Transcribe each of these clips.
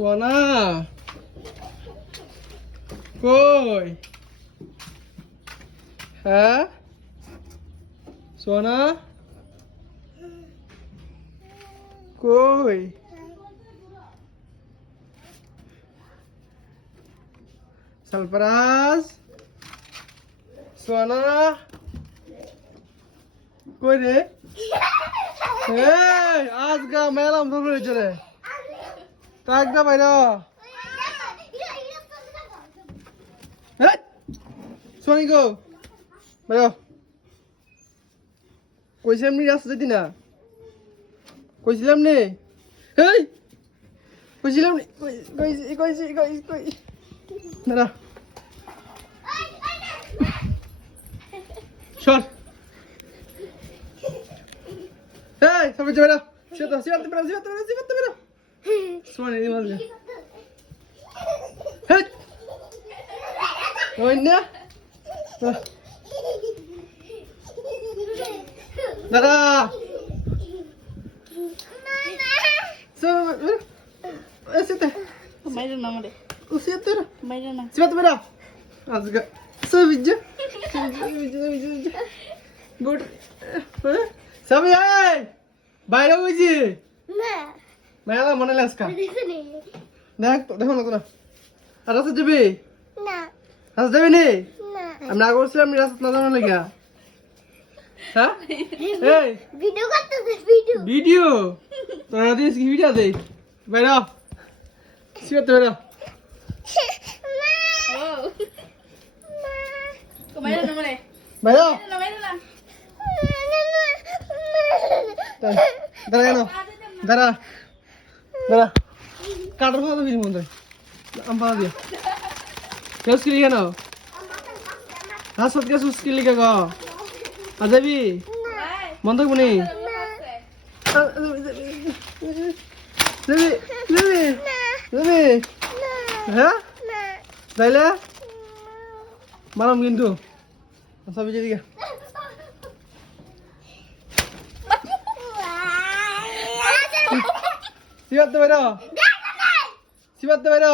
সোনা কই হ্যাঁ সোনা কই সালপারাজ সোনা কই রে এই আজগা মেলাম ধরে চলে তাকদা বাইরা এই সোনি গো বাইরা কইছিলাম নি রাস্তা যেতি না কইছিলাম নি এই কইছিলাম নি কই দাঁড়া সর এই সবাই যাবে না সিয়াতে বেরা সোনি দি মাঝে হেই ওই না দাদা সিয়াতে বাইরে না আমারে সিয়াতে বাইরে না সিয়াতে বেরা আজকে সবিজে গুড সবাই এই বাইরে হইছি না মেলা মনে লাসকা দেখুনি দেখ তো দেখো না তো না আর রাস্তা যাবি না রাস্তা যাবি নি না আমি না করছিলাম নি রাস্তা না যাওয়ার লাগিয়া হ্যাঁ এই ভিডিও করতেছে ভিডিও ভিডিও তোরা দিস কি ভিডিও দেই বাইরে সিয়াতে বেরা ও বাইরে না আমারে বাইরে বাইরে না দাঁড়া কেন দাঁড়া দাঁড়া কাটার কথা ফিরি মন আম্পা দিয়া কেউ স্কিলি কেন হাসত কে সুস্কিলি কে গো আজাবি মন থাকবো নি যাবি যাবি যাবি হ্যাঁ তাইলে মারাম কিন্তু আচ্ছা বিজয় দিকে সিবাতে বাইরা সিবাতে বাইরা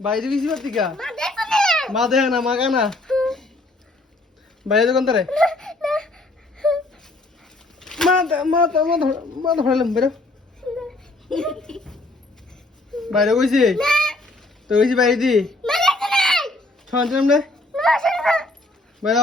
বাইরে কি সিবাতে কা মা দেখ না মা কানা বাইরে দোকান তারে মা ধরালাম বাইরে বাইরে কইছি তো কইছি বাইরে দি ছয় রে বাইরে